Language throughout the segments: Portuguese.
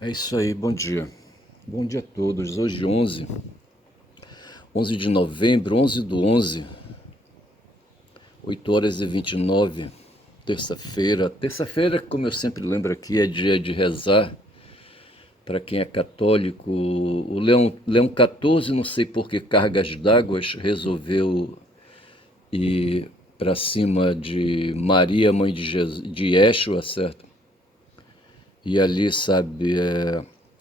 É isso aí, bom dia. Bom dia a todos. Hoje 11 de novembro, 11 do 11, 8 horas e 29, terça-feira. Terça-feira, como eu sempre lembro aqui, é dia de rezar. Para quem é católico, o Leão XIV, não sei por que cargas d'água, resolveu ir para cima de Maria, mãe de, Jesus, de Yeshua, certo? E ali, sabe,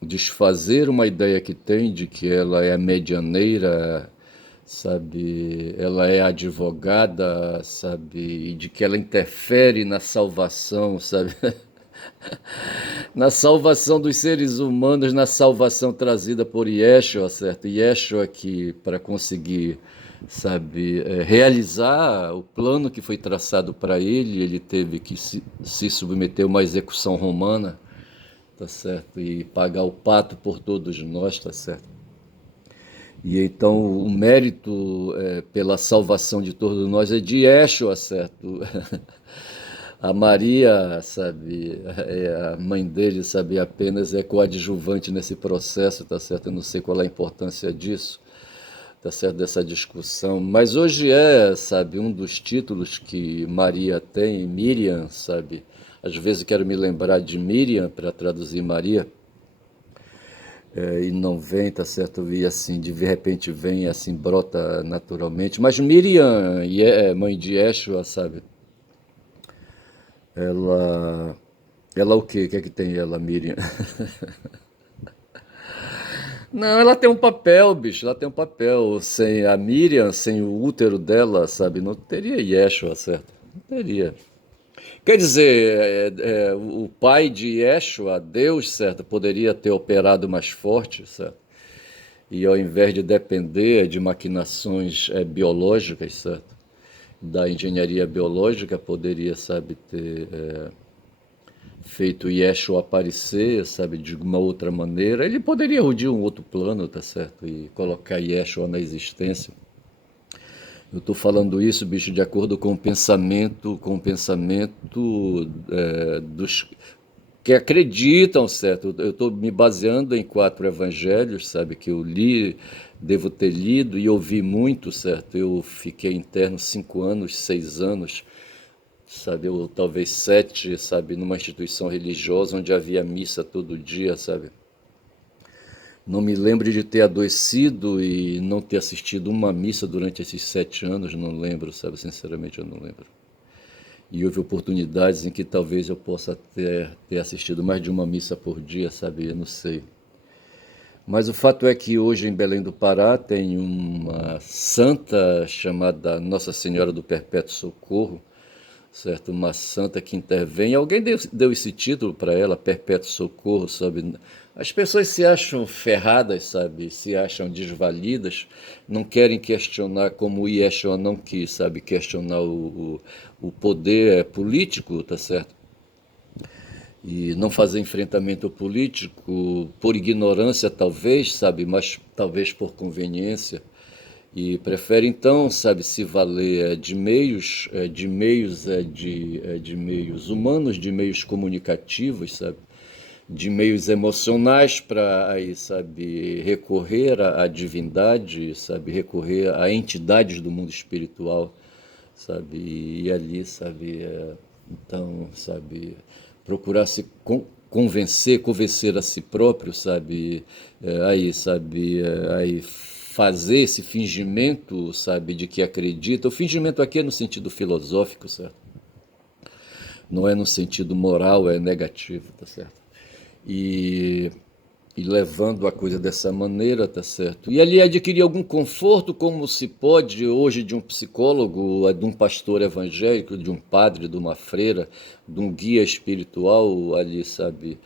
desfazer uma ideia que tem de que ela é medianeira, sabe, ela é advogada, sabe, e de que ela interfere na salvação, sabe, na salvação dos seres humanos, na salvação trazida por Yeshua, certo? Yeshua que, para conseguir, sabe, realizar o plano que foi traçado para ele, ele teve que se submeter a uma execução romana, tá certo? E pagar o pato por todos nós, tá certo? E então o mérito pela salvação de todos nós é de Yeshua, certo? A Maria, sabe, a mãe dele, sabe, apenas é coadjuvante nesse processo, tá certo? Eu não sei qual é a importância disso, tá certo, dessa discussão. Mas hoje sabe, um dos títulos que Maria tem, Miriam, sabe? Às vezes quero me lembrar de Miriam para traduzir Maria, e não vem, tá certo? E assim, de repente vem, assim, brota naturalmente. Mas Miriam, mãe de Yeshua, sabe? Ela. Ela o quê? O que é que tem ela, Miriam? Não, ela tem um papel, bicho, ela tem um papel. Sem a Miriam, sem o útero dela, sabe? Não teria Yeshua, certo? Não teria. Quer dizer, o pai de Yeshua, Deus, certo? Poderia ter operado mais forte, certo? E ao invés de depender de maquinações biológicas, certo? Da engenharia biológica, poderia, sabe, ter feito Yeshua aparecer, sabe, de uma outra maneira. Ele poderia urdir um outro plano, tá certo? E colocar Yeshua na existência. Eu estou falando isso, bicho, de acordo com o pensamento dos que acreditam, certo? Eu estou me baseando em 4 evangelhos, sabe, que eu li, devo ter lido e ouvi muito, certo? Eu fiquei interno 5 anos, 6 anos, sabe, ou talvez 7, sabe, numa instituição religiosa onde havia missa todo dia, sabe? Não me lembro de ter adoecido e não ter assistido uma missa durante esses 7 anos, não lembro, sabe? Sinceramente, eu não lembro. E houve oportunidades em que talvez eu possa ter assistido mais de uma missa por dia, sabe? Eu não sei. Mas o fato é que hoje em Belém do Pará tem uma santa chamada Nossa Senhora do Perpétuo Socorro, certo? Uma santa que intervém. Alguém deu esse título para ela, Perpétuo Socorro, sabe? As pessoas se acham ferradas, sabe? Se acham desvalidas, não querem questionar como o Yeshua não quis, sabe? Questionar o poder político, tá certo? E não fazer enfrentamento político por ignorância, talvez, sabe? Mas talvez por conveniência. E prefere então, sabe, se valer de meios humanos, de meios comunicativos, sabe, de meios emocionais para aí, sabe, recorrer à divindade, sabe, recorrer a entidades do mundo espiritual, sabe, e ali, sabe, então, sabe, procurar se convencer a si próprio, sabe, aí fazer esse fingimento, sabe, de que acredita. O fingimento aqui é no sentido filosófico, certo? Não é no sentido moral, é negativo, tá certo? E e levando a coisa dessa maneira, tá certo? E ali adquirir algum conforto, como se pode hoje de um psicólogo, de um pastor evangélico, de um padre, de uma freira, de um guia espiritual ali, sabe?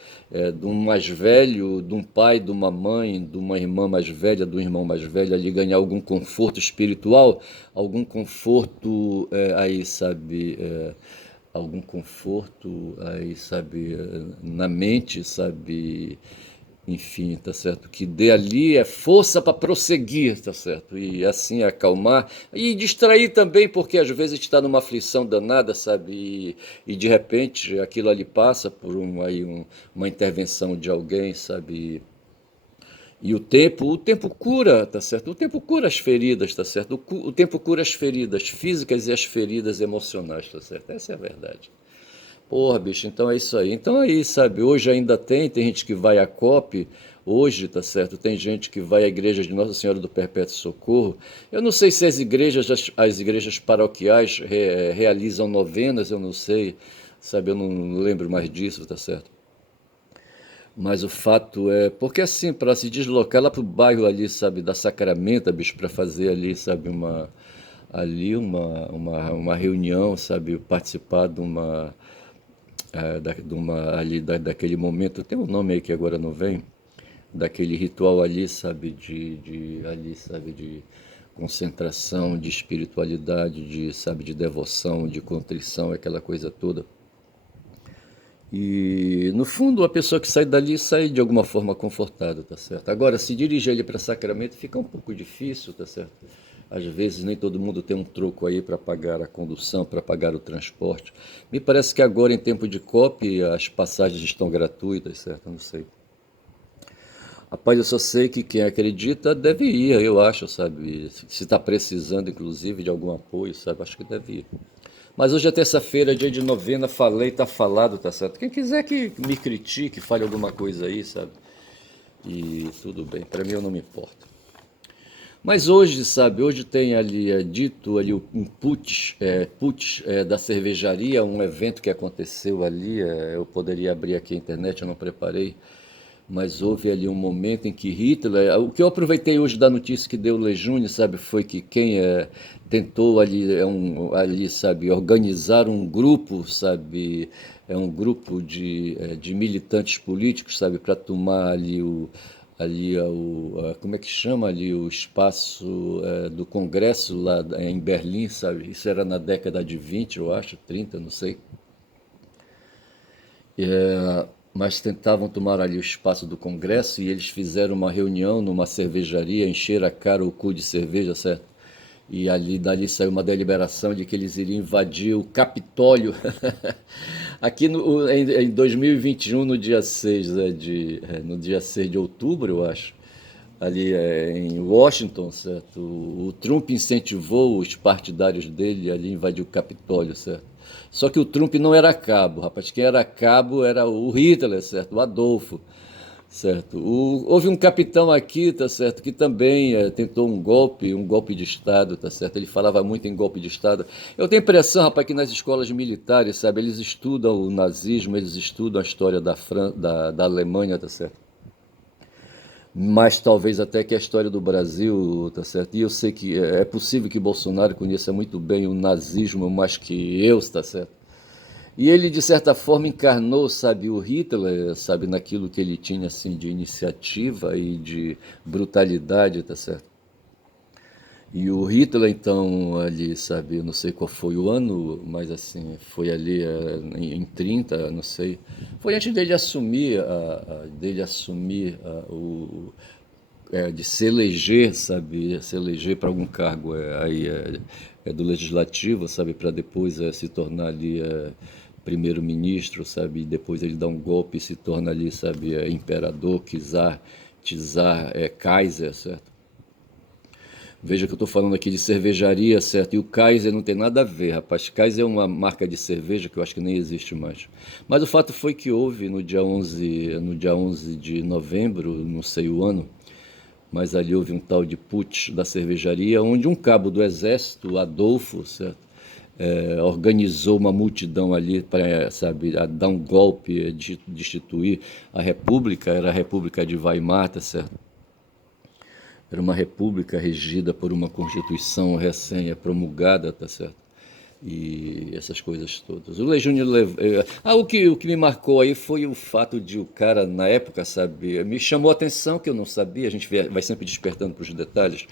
De um mais velho, de um pai, de uma mãe, de uma irmã mais velha, de um irmão mais velho, ali ganhar algum conforto espiritual, algum conforto aí, sabe? Algum conforto aí, sabe? Na mente, sabe? enfim, tá certo? Que dê ali é força para prosseguir, tá certo? E assim acalmar e distrair também, porque às vezes a gente está numa aflição danada, sabe? E de repente aquilo ali passa por uma intervenção de alguém, sabe? E o tempo cura, tá certo? O tempo cura as feridas, tá certo? O tempo cura as feridas físicas e as feridas emocionais, tá certo? Essa é a verdade. Porra, bicho, então é isso aí. Então aí, sabe, hoje ainda tem gente que vai à COP, hoje, tá certo? Tem gente que vai à igreja de Nossa Senhora do Perpétuo Socorro. Eu não sei se as igrejas paroquiais realizam novenas, eu não sei, sabe, eu não lembro mais disso, tá certo? Mas o fato é, porque assim, para se deslocar lá pro bairro ali, sabe, da Sacramenta, bicho, para fazer ali, sabe, uma reunião, sabe, participar daquele momento, tem um nome aí que agora não vem, daquele ritual ali, sabe, ali, sabe, de concentração, de espiritualidade, sabe, de devoção, de contrição, aquela coisa toda. E, no fundo, a pessoa que sai dali sai de alguma forma confortada, tá certo? Agora, se dirigir ele para Sacramento fica um pouco difícil, tá certo? Às vezes nem todo mundo tem um troco aí para pagar a condução, para pagar o transporte. Me parece que agora, em tempo de COP, as passagens estão gratuitas, certo? Eu não sei. Rapaz, eu só sei que quem acredita deve ir, eu acho, sabe? Se está precisando, inclusive, de algum apoio, sabe? Acho que deve ir. Mas hoje é terça-feira, dia de novena, falei, tá falado, tá certo? Quem quiser que me critique, fale alguma coisa aí, sabe? E tudo bem, para mim eu não me importo. Mas hoje, sabe, hoje tem ali, dito ali um putsch da cervejaria, um evento que aconteceu ali, eu poderia abrir aqui a internet, eu não preparei, mas houve ali um momento em que Hitler, o que eu aproveitei hoje da notícia que deu o Lejune, sabe, foi que quem tentou ali, ali, sabe, organizar um grupo, sabe, um grupo de militantes políticos, sabe, para tomar ali como é que chama ali o espaço do Congresso lá em Berlim, sabe, isso era na década de 20, eu acho, 30, não sei. Mas tentavam tomar ali o espaço do Congresso e eles fizeram uma reunião numa cervejaria, encheram a cara o cu de cerveja, certo? E ali dali saiu uma deliberação de que eles iriam invadir o Capitólio aqui em 2021, no dia 6, no dia 6 de outubro, eu acho, ali em Washington, certo? O Trump incentivou os partidários dele ali a invadir o Capitólio, certo? Só que o Trump não era cabo, rapaz. Quem era cabo era o Hitler, certo? O Adolfo, certo? Houve um capitão aqui, tá certo? Que também tentou um golpe de Estado, tá certo? Ele falava muito em golpe de Estado. Eu tenho a impressão, rapaz, que nas escolas militares, sabe? Eles estudam o nazismo, eles estudam a história da Alemanha, tá certo? Mas talvez até que a história do Brasil, tá certo? E eu sei que é possível que Bolsonaro conheça muito bem o nazismo mais que eu, tá certo? E ele, de certa forma, encarnou, sabe, o Hitler, sabe, naquilo que ele tinha, assim, de iniciativa e de brutalidade, tá certo? E o Hitler, então, ali, sabe, eu não sei qual foi o ano, mas assim, foi ali em 30, não sei. Foi antes dele assumir, de se eleger, sabe, se eleger para algum cargo do legislativo, sabe, para depois se tornar ali primeiro-ministro, sabe, e depois ele dá um golpe e se torna ali, sabe, imperador, czar, Kaiser, certo? Veja que eu estou falando aqui de cervejaria, certo? E o Kaiser não tem nada a ver, rapaz. Kaiser é uma marca de cerveja que eu acho que nem existe mais. Mas o fato foi que houve no dia 11 de novembro, não sei o ano, mas ali houve um tal de putsch da cervejaria, onde um cabo do exército, Adolfo, certo? Organizou uma multidão ali para, sabe, dar um golpe, de destituir a república, era a República de Weimar, tá certo? Era uma república regida por uma constituição recém promulgada, tá certo? e essas coisas todas. O Lei Júnior o que me marcou aí foi o fato de o cara, na época, sabe, me chamou a atenção, que eu não sabia, a gente vai sempre despertando para os detalhes,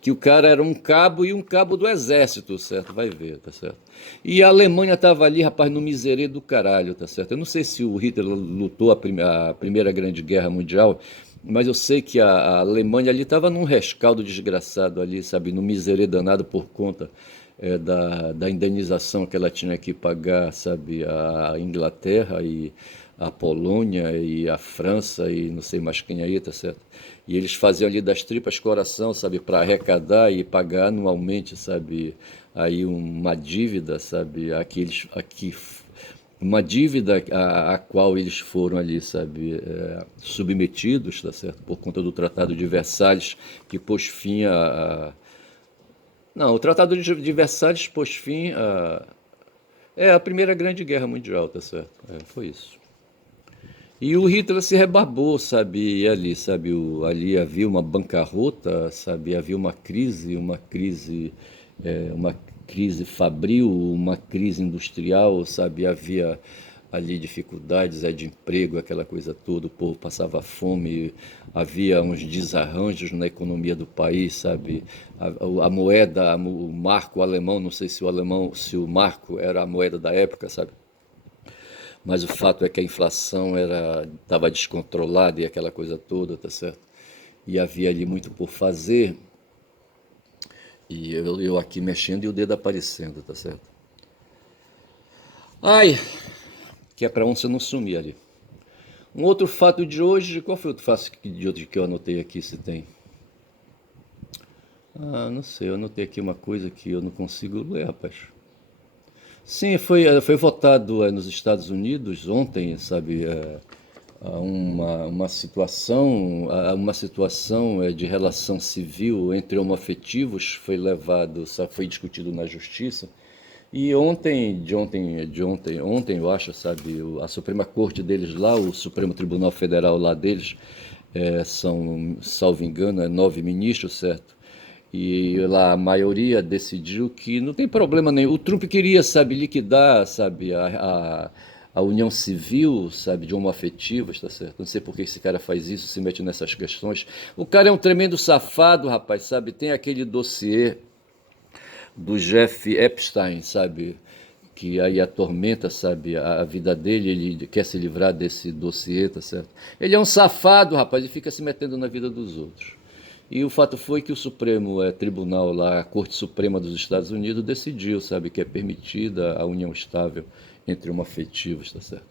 que o cara era um cabo e um cabo do exército, certo? Vai ver, tá certo? E a Alemanha tava ali, rapaz, no miserê do caralho, tá certo? Eu não sei se o Hitler lutou a Primeira Grande Guerra Mundial, mas eu sei que a Alemanha ali estava num rescaldo desgraçado ali, sabe, no miserê danado por conta da indenização que ela tinha que pagar, sabe, a Inglaterra e a Polônia e a França e não sei mais quem aí, tá certo? E eles faziam ali das tripas coração, sabe, para arrecadar e pagar anualmente, sabe, aí uma dívida, sabe, uma dívida a qual eles foram ali, sabe, submetidos, tá certo, por conta do Tratado de Versalhes, que pôs fim não, o Tratado de Versalhes pôs fim a Primeira Grande Guerra Mundial, tá certo? Foi isso. E o Hitler se rebarbou, sabe, e ali, sabe, ali havia uma bancarrota, sabe, havia uma crise fabril, uma crise industrial, sabe, havia ali dificuldades de emprego, aquela coisa toda, o povo passava fome, havia uns desarranjos na economia do país, sabe, a moeda, o marco alemão, não sei se o marco era a moeda da época, sabe, mas o fato é que a inflação estava descontrolada e aquela coisa toda, tá certo? E havia ali muito por fazer, e eu aqui mexendo e o dedo aparecendo, tá certo? Ai, que é para onça não sumir ali. Um outro fato de hoje, qual foi o outro fato de hoje que eu anotei aqui, se tem? Ah, não sei, eu anotei aqui uma coisa que eu não consigo ler, rapaz. Sim, foi votado nos Estados Unidos ontem, sabe, uma situação de relação civil entre homoafetivos foi levado, sabe, foi discutido na justiça. E ontem, eu acho, sabe, a Suprema Corte deles lá, o Supremo Tribunal Federal lá deles, são, salvo engano, 9 ministros, certo? E lá a maioria decidiu que não tem problema nenhum. O Trump queria, sabe, liquidar, sabe, a união civil, sabe, de homoafetivos, tá certo? Não sei por que esse cara faz isso, se mete nessas questões. O cara é um tremendo safado, rapaz, sabe? Tem aquele dossiê do Jeff Epstein, sabe? Que aí atormenta, sabe, a vida dele, ele quer se livrar desse dossiê, tá certo? Ele é um safado, rapaz, e fica se metendo na vida dos outros. E o fato foi que o Supremo Tribunal lá, a Corte Suprema dos Estados Unidos, decidiu, sabe, que é permitida a união estável entre homoafetivos, tá certo?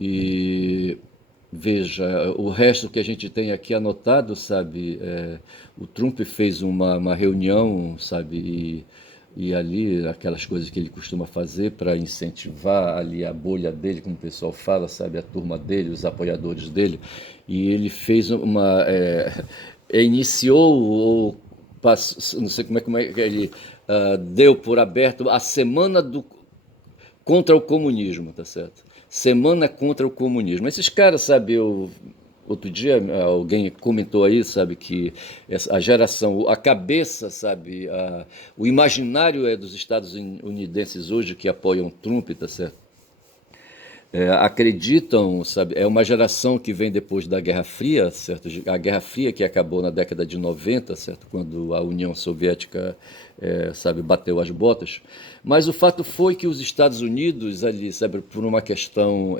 E veja, o resto que a gente tem aqui anotado, sabe, o Trump fez uma reunião, sabe, e ali aquelas coisas que ele costuma fazer para incentivar ali a bolha dele, como o pessoal fala, sabe, a turma dele, os apoiadores dele, e ele fez iniciou ou passou, não sei como é que ele deu por aberto a semana contra o comunismo, tá certo? Semana contra o comunismo. Esses caras, sabe, outro dia alguém comentou aí, sabe, que a geração, a cabeça, sabe, o imaginário dos estadunidenses hoje que apoiam Trump, tá certo? Acreditam, sabe, é uma geração que vem depois da Guerra Fria, certo? A Guerra Fria que acabou na década de 90, certo? Quando a União Soviética, sabe, bateu as botas. Mas o fato foi que os Estados Unidos ali, sabe, por uma questão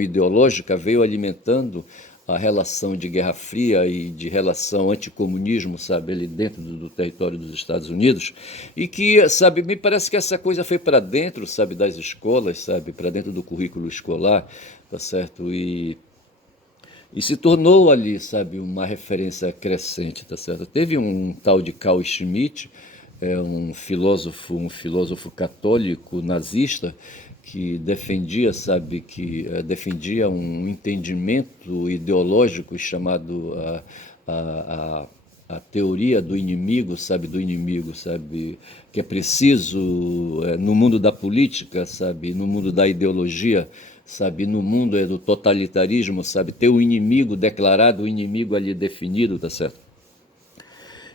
ideológica, veio alimentando a relação de Guerra Fria e de relação anticomunismo, sabe, ali dentro do território dos Estados Unidos, e que, sabe, me parece que essa coisa foi para dentro, sabe, das escolas, sabe, para dentro do currículo escolar, tá certo? E se tornou ali, sabe, uma referência crescente, tá certo? Teve um tal de Carl Schmitt, um filósofo católico nazista que defendia, sabe, defendia um entendimento ideológico chamado a teoria do inimigo, sabe, que é preciso no mundo da política, sabe, no mundo da ideologia, sabe, no mundo do totalitarismo, sabe, ter o inimigo declarado, o inimigo ali definido, tá certo?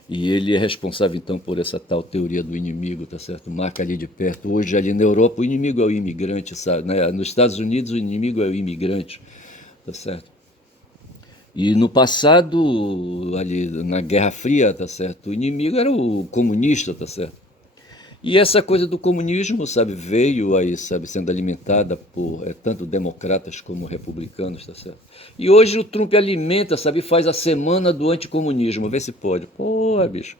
E ele é responsável, então, por essa tal teoria do inimigo, tá certo? Marca ali de perto. Hoje, ali na Europa, o inimigo é o imigrante, sabe? Né? Nos Estados Unidos, o inimigo é o imigrante, tá certo? E no passado, ali na Guerra Fria, tá certo? O inimigo era o comunista, tá certo? E essa coisa do comunismo, sabe, veio aí, sabe, sendo alimentada por tanto democratas como republicanos, tá certo? E hoje o Trump alimenta, sabe, faz a semana do anticomunismo, vê se pode. Pô, bicho,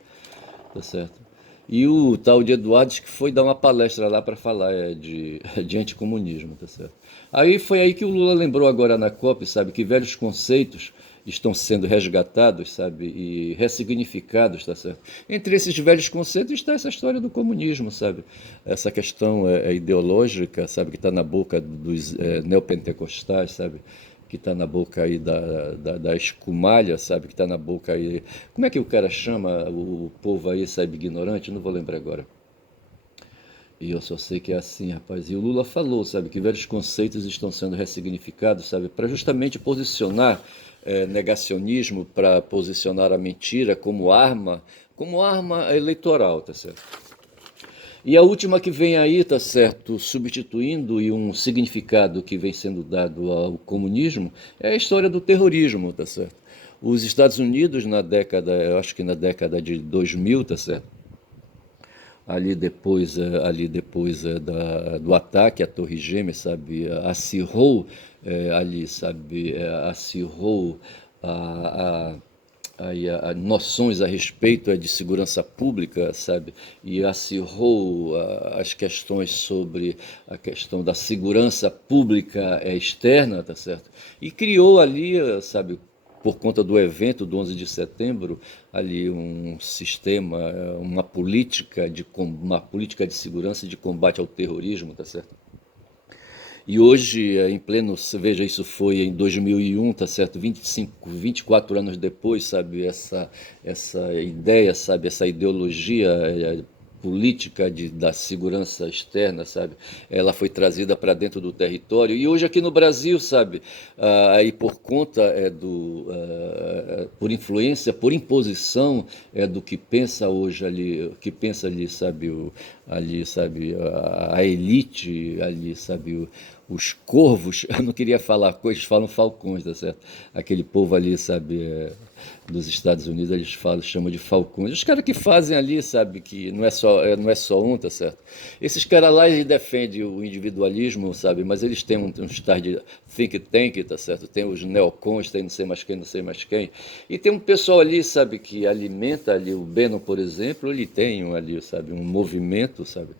tá certo? E o tal de Eduardo que foi dar uma palestra lá para falar de anticomunismo, tá certo? Aí foi aí que o Lula lembrou agora na COP, sabe, que velhos conceitos estão sendo resgatados, sabe, e ressignificados, tá certo? Entre esses velhos conceitos está essa história do comunismo, sabe? Essa questão ideológica, sabe, que está na boca dos neopentecostais, sabe? Que está na boca aí da escumalha, sabe? Que está na boca aí. Como é que o cara chama o povo aí, sabe, ignorante? Não vou lembrar agora. E eu só sei que é assim, rapaz. E o Lula falou, sabe, que vários conceitos estão sendo ressignificados, sabe, para justamente posicionar negacionismo, para posicionar a mentira como arma eleitoral, tá certo? E a última que vem aí, tá certo, substituindo e um significado que vem sendo dado ao comunismo, é a história do terrorismo, tá certo? Os Estados Unidos na década, eu acho que na década de 2000, tá certo? Do ataque à Torre Gêmeas, sabe, acirrou ali, sabe, acirrou a, noções a respeito de segurança pública, sabe, e acirrou as questões sobre a questão da segurança pública externa, tá certo? E criou ali, sabe, por conta do evento do 11 de setembro, ali um sistema, uma política de segurança e de combate ao terrorismo, tá certo? E hoje, em pleno, veja, isso foi em 2001, tá certo? 24 anos depois, sabe, essa ideia, sabe, essa ideologia política da segurança externa, sabe? Ela foi trazida para dentro do território. E hoje aqui no Brasil, sabe, aí por conta por influência, por imposição do que pensa hoje ali, que pensa ali, sabe, ali, sabe, a elite, ali, sabe, os corvos, eu não queria falar coisas, falam falcões, tá certo? Aquele povo ali, sabe, dos Estados Unidos, eles falam, chamam de falcões. Os caras que fazem ali, sabe, que não é só um, tá certo? Esses caras lá, eles defendem o individualismo, sabe, mas eles têm um style de think tank, tá certo? Tem os neocons, tem não sei mais quem, não sei mais quem. E tem um pessoal ali, sabe, que alimenta ali, o Bannon, por exemplo, ele tem ali, sabe, um movimento, sabe,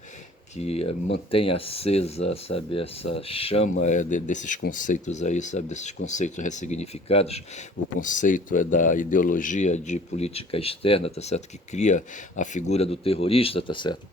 que mantém acesa, sabe, essa chama desses conceitos aí, sabe, desses conceitos ressignificados. O conceito da ideologia de política externa, tá certo, que cria a figura do terrorista, tá certo?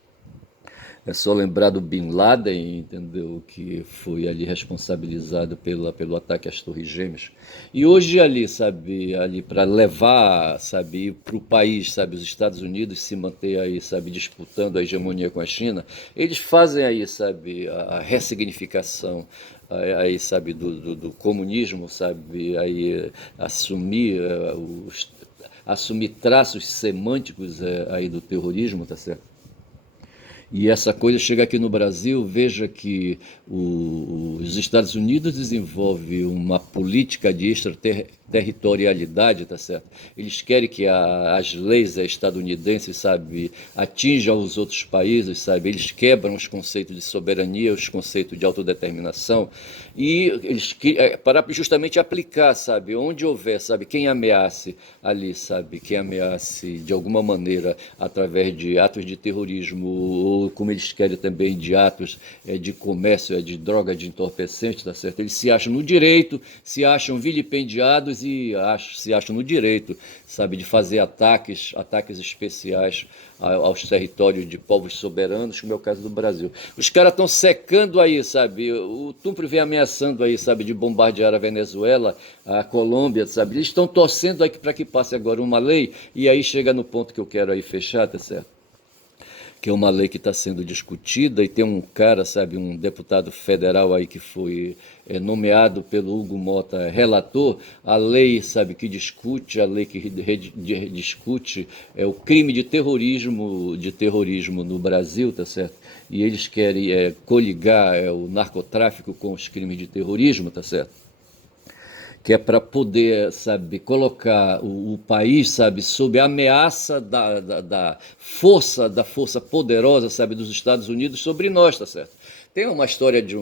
É só lembrar do Bin Laden, entendeu? Que foi ali responsabilizado pelo ataque às Torres Gêmeas. E hoje ali, sabe, ali para levar, sabe, para o país, sabe, os Estados Unidos se manter aí, sabe, disputando a hegemonia com a China, eles fazem aí, sabe, a ressignificação aí, sabe, do comunismo, sabe, aí assumir assumir traços semânticos aí do terrorismo, tá certo? E essa coisa chega aqui no Brasil, veja que os Estados Unidos desenvolvem uma política de extraterritorialidade, tá certo? Eles querem que as leis estadunidenses, sabe, atinjam os outros países, sabe? Eles quebram os conceitos de soberania, os conceitos de autodeterminação, e eles para justamente aplicar, sabe, onde houver, sabe, quem ameace ali, sabe, quem ameace de alguma maneira através de atos de terrorismo ou como eles querem também de atos de comércio de droga, de entorpecente, tá certo? Eles se acham no direito, se acham vilipendiados e se acham no direito, sabe, de fazer ataques especiais aos territórios de povos soberanos, como é o caso do Brasil. Os caras estão secando aí, sabe? O Trump vem ameaçando aí, sabe, de bombardear a Venezuela, a Colômbia, sabe? Eles estão torcendo aí para que passe agora uma lei e aí chega no ponto que eu quero aí fechar, tá certo? que é uma lei que está sendo discutida, e tem um cara, sabe, um deputado federal aí que foi nomeado pelo Hugo Mota relator, a lei, sabe, que discute, a lei que discute o crime de terrorismo no Brasil, tá certo? E eles querem coligar o narcotráfico com os crimes de terrorismo, tá certo? Que é para poder, sabe, colocar o país, sabe, sob a ameaça da força poderosa, sabe, dos Estados Unidos sobre nós, tá certo? Tem uma história de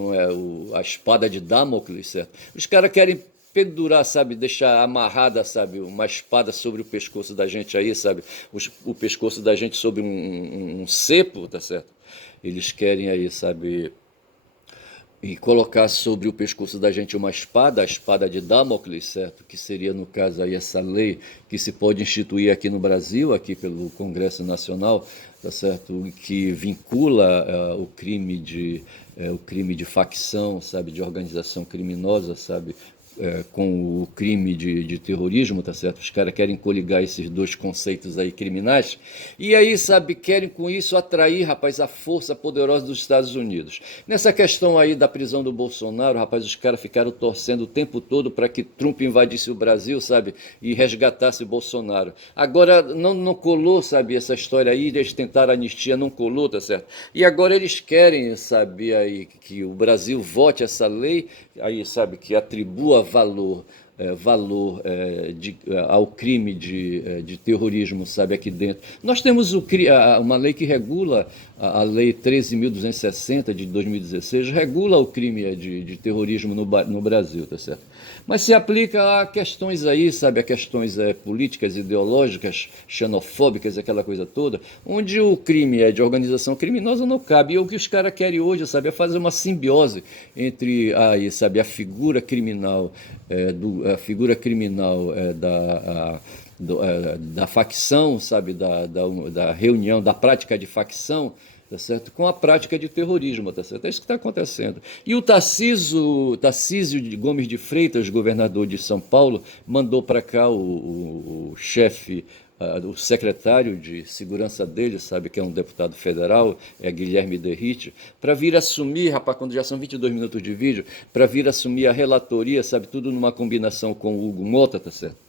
a espada de Damocles, certo? Os caras querem pendurar, sabe, deixar amarrada, sabe, uma espada sobre o pescoço da gente aí, sabe, o pescoço da gente sobre um cepo, tá certo? Eles querem aí, sabe, e colocar sobre o pescoço da gente uma espada, a espada de Damocles, certo? Que seria, no caso, aí essa lei que se pode instituir aqui no Brasil, aqui pelo Congresso Nacional, tá certo? Que vincula o crime de facção, sabe? De organização criminosa, sabe? Com o crime de terrorismo, tá certo? Os caras querem coligar esses dois conceitos aí criminais e aí, sabe, querem com isso atrair, rapaz, a força poderosa dos Estados Unidos. Nessa questão aí da prisão do Bolsonaro, rapaz, os caras ficaram torcendo o tempo todo para que Trump invadisse o Brasil, sabe, e resgatasse Bolsonaro. Agora não colou, sabe, essa história aí, eles tentaram a anistia, não colou, tá certo? E agora eles querem, sabe, aí que o Brasil vote essa lei, aí, sabe, que atribua ao crime de terrorismo, sabe, aqui dentro. Nós temos uma lei que regula, a Lei 13.260 de 2016, regula o crime de terrorismo no Brasil, tá certo? Mas se aplica a questões aí, sabe, a questões políticas, ideológicas, xenofóbicas, aquela coisa toda, onde o crime de organização criminosa não cabe. E o que os caras querem hoje, sabe, é fazer uma simbiose entre aí, sabe, a figura criminal, da facção, sabe, da reunião, da prática de facção, tá certo? Com a prática de terrorismo, tá certo? É isso que está acontecendo. E o Tarcísio de Gomes de Freitas, governador de São Paulo, mandou para cá o chefe, o secretário de segurança dele, sabe, que é um deputado federal, é Guilherme Derrite, para vir assumir, rapaz, quando já são 22 minutos de vídeo, para vir assumir a relatoria, sabe, tudo numa combinação com o Hugo Mota, tá certo?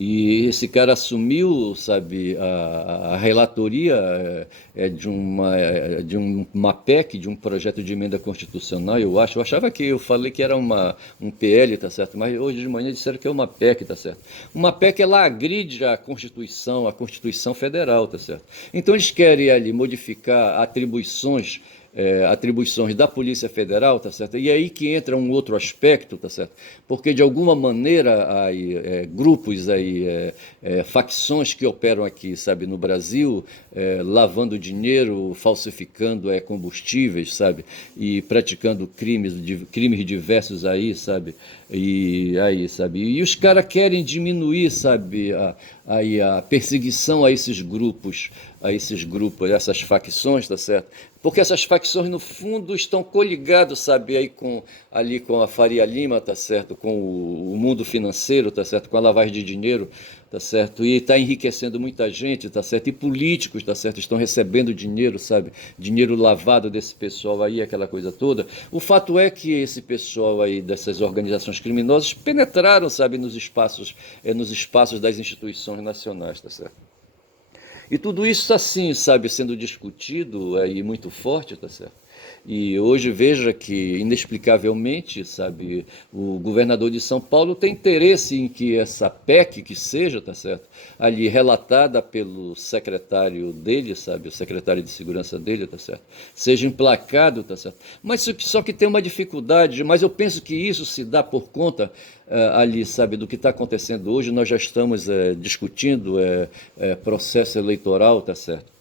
E esse cara assumiu, sabe, a relatoria de uma PEC, de um projeto de emenda constitucional, eu acho. Eu achava que eu falei que era um PL, tá certo? Mas hoje de manhã disseram que é uma PEC, tá certo? Uma PEC, ela agride a Constituição Federal, tá certo? Então eles querem ali modificar atribuições da Polícia Federal, tá certo? E aí que entra um outro aspecto, tá certo? Porque de alguma maneira aí, grupos aí, facções que operam aqui, sabe, no Brasil, lavando dinheiro, falsificando combustíveis, sabe, e praticando crimes diversos aí, sabe, e os caras querem diminuir, sabe, a perseguição a esses grupos, essas facções, tá certo? Porque essas facções, no fundo, estão coligadas, sabe, ali com a Faria Lima, tá certo? Com o mundo financeiro, tá certo? Com a lavagem de dinheiro, tá certo? E está enriquecendo muita gente, tá certo? E políticos, tá certo? Estão recebendo dinheiro, sabe? Dinheiro lavado desse pessoal aí, aquela coisa toda. O fato é que esse pessoal aí, dessas organizações criminosas, penetraram, sabe, nos espaços das instituições nacionais, tá certo? E tudo isso assim, sabe, sendo discutido aí muito forte, tá certo? E hoje veja que, inexplicavelmente, sabe, o governador de São Paulo tem interesse em que essa PEC que seja, tá certo, ali relatada pelo secretário dele, sabe, o secretário de segurança dele, tá certo, seja emplacado, tá certo. Mas só que tem uma dificuldade, mas eu penso que isso se dá por conta ali, sabe, do que está acontecendo hoje. Nós já estamos discutindo processo eleitoral, tá certo?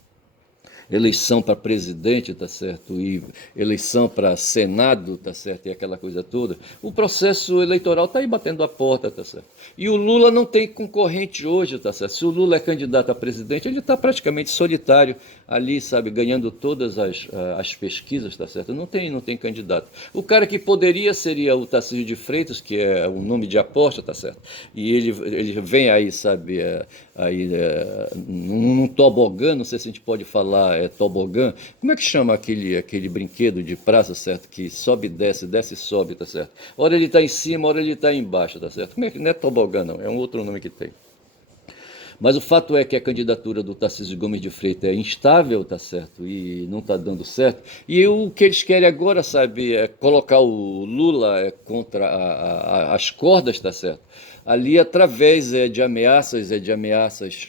Eleição para presidente, tá certo? E eleição para Senado, tá certo? E aquela coisa toda. O processo eleitoral está aí batendo a porta, tá certo? E o Lula não tem concorrente hoje, tá certo? Se o Lula é candidato a presidente, ele está praticamente solitário ali, sabe? Ganhando todas as pesquisas, tá certo? Não tem candidato. O cara que poderia seria o Tarcísio de Freitas, que é o nome de aposta, tá certo? E ele vem aí, sabe? Num tobogã, não sei se a gente pode falar tobogã. Como é que chama aquele brinquedo de praça, certo? Que sobe e desce, desce e sobe, tá certo? Ora ele está em cima, ora ele está embaixo, tá certo? Como é que não é tobogã, não? É um outro nome que tem. Mas o fato é que a candidatura do Tarcísio Gomes de Freitas é instável, tá certo? E não está dando certo. E o que eles querem agora, sabe, é colocar o Lula contra as cordas, tá certo? Ali através de ameaças externas,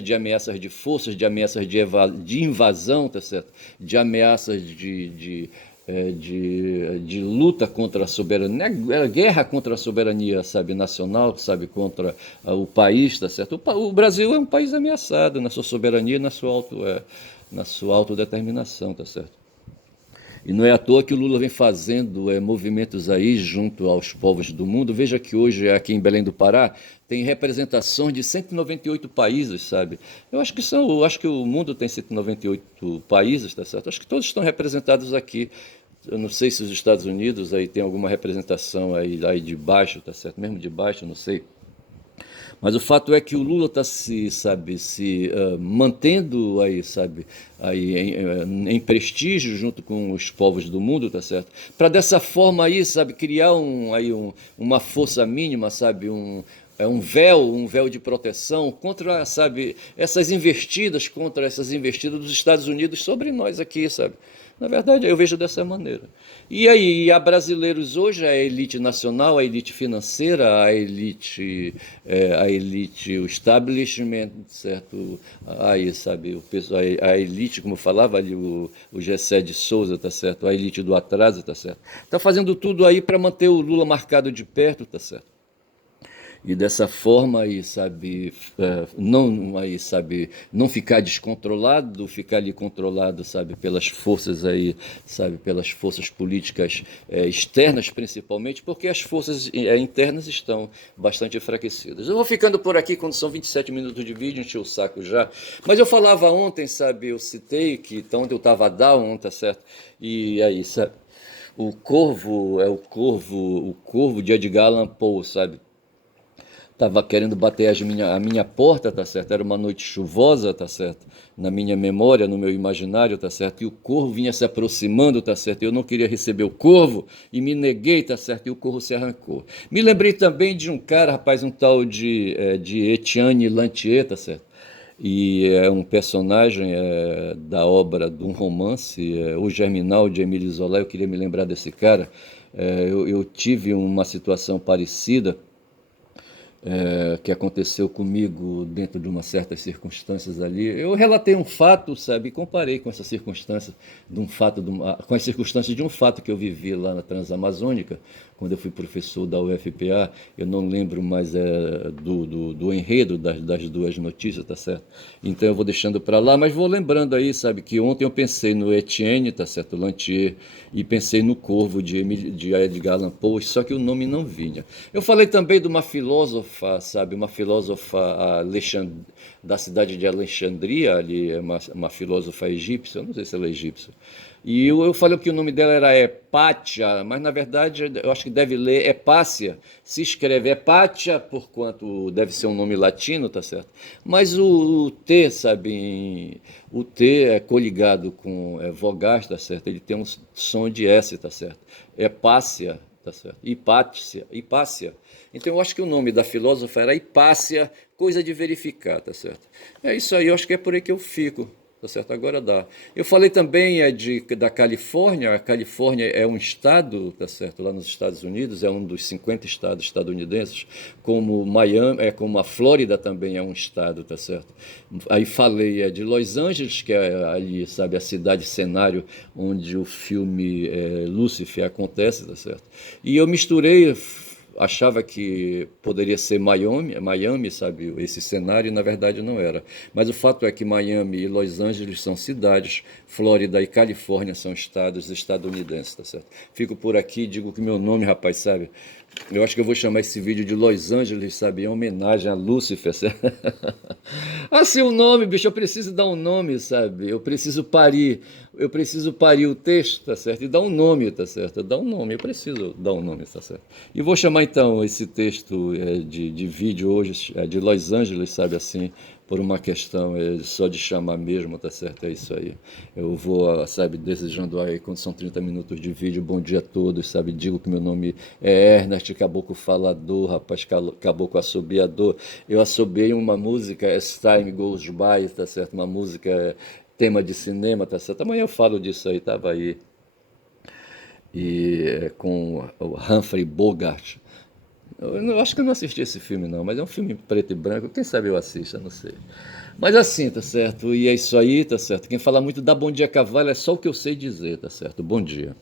de ameaças de forças, de ameaças de invasão, tá certo? De ameaças de luta contra a soberania, guerra contra a soberania, sabe, nacional, sabe, contra o país, tá certo? O Brasil é um país ameaçado na sua soberania e na sua autodeterminação, tá certo? E não é à toa que o Lula vem fazendo movimentos aí junto aos povos do mundo. Veja que hoje, aqui em Belém do Pará, tem representações de 198 países, sabe? Eu acho que o mundo tem 198 países, tá certo? Acho que todos estão representados aqui. Eu não sei se os Estados Unidos aí tem alguma representação aí de baixo, tá certo? Mesmo de baixo, eu não sei. Mas o fato é que o Lula está mantendo aí, sabe, aí em prestígio junto com os povos do mundo, tá certo? Para dessa forma aí, sabe, criar uma força mínima, sabe, um véu de proteção contra, sabe, contra essas investidas dos Estados Unidos sobre nós aqui, sabe? Na verdade, eu vejo dessa maneira. E aí, há brasileiros hoje, a elite nacional, a elite financeira, o establishment, certo? Aí, sabe, a elite, como falava ali o Gessé de Souza, tá certo? A elite do atraso, tá certo? Está fazendo tudo aí para manter o Lula marcado de perto, tá certo? E dessa forma aí, sabe, não ficar descontrolado, ficar ali controlado, sabe, pelas forças aí, sabe, pelas forças políticas externas principalmente, porque as forças internas estão bastante enfraquecidas. Eu vou ficando por aqui quando são 27 minutos de vídeo, enchi o saco já. Mas eu falava ontem, sabe, eu citei que onde eu estava down, tá certo? E aí, sabe, o corvo de Edgar Allan Poe, sabe? Tava querendo bater a minha porta, tá certo? Era uma noite chuvosa, tá certo? Na minha memória, no meu imaginário, tá certo? E o corvo vinha se aproximando, tá certo? Eu não queria receber o corvo e me neguei, tá certo? E o corvo se arrancou. Me lembrei também de um cara, rapaz, um tal de Etienne Lantier, tá certo? E é um personagem da obra de um romance, O Germinal, de Émile Zola. Eu queria me lembrar desse cara. Eu tive uma situação parecida que aconteceu comigo dentro de umas certas circunstâncias ali. Eu relatei um fato, sabe, e comparei com essas circunstâncias com as circunstâncias de um fato que eu vivi lá na Transamazônica, quando eu fui professor da UFPA. Eu não lembro mais do enredo das duas notícias, tá certo? Então eu vou deixando para lá, mas vou lembrando aí, sabe, que ontem eu pensei no Etienne, tá certo, Lantier, e pensei no Corvo de Edgar Allan Poe, só que o nome não vinha. Eu falei também de uma filósofa, sabe, uma filósofa da cidade de Alexandria, ali, uma filósofa egípcia, eu não sei se ela é egípcia. E eu falei que o nome dela era Hepátia, mas na verdade eu acho que deve ler Hepácia. Se escreve Hepátia, porquanto deve ser um nome latino, tá certo? Mas o T, sabe, o T é coligado com vogais, tá certo? Ele tem um som de S, tá certo? Hepácia, tá certo? Hipácia. Então eu acho que o nome da filósofa era Hipácia, coisa de verificar, tá certo? É isso aí, eu acho que é por aí que eu fico. Tá certo? Agora dá. Eu falei também da Califórnia. A Califórnia é um estado, tá certo? Lá nos Estados Unidos, é um dos 50 estados estadunidenses, como Miami, como a Flórida também é um estado, tá certo? Aí falei de Los Angeles, que é ali, sabe, a cidade cenário onde o filme Lúcifer acontece, tá certo? E eu misturei, achava que poderia ser Miami, sabe, esse cenário, e na verdade não era. Mas o fato é que Miami e Los Angeles são cidades, Flórida e Califórnia são estados estadunidenses, tá certo? Fico por aqui, digo que meu nome, rapaz, sabe? Eu acho que eu vou chamar esse vídeo de Los Angeles, sabe, em homenagem a Lúcifer, certo? Assim, o nome, bicho, eu preciso dar um nome, sabe? Eu preciso parir o texto, tá certo? E dar um nome, tá certo? Dar um nome, eu preciso dar um nome, tá certo? E vou chamar então esse texto de vídeo hoje, de Los Angeles, sabe assim, por uma questão só de chamar mesmo, tá certo? É isso aí. Eu vou, sabe, desejando aí, quando são 30 minutos de vídeo, bom dia a todos, sabe? Digo que meu nome é Ernest Caboclo Falador, rapaz, Caboclo Assobiador. Eu assobiei uma música, As Time Goes By, tá certo? Uma música, tema de cinema, tá certo? Amanhã eu falo disso aí, tava aí. Com o Humphrey Bogart. Eu acho que eu não assisti esse filme, não, mas é um filme preto e branco. Quem sabe eu assista, não sei. Mas assim, tá certo? E é isso aí, tá certo? Quem fala muito dá bom dia a cavalo é só o que eu sei dizer, tá certo? Bom dia.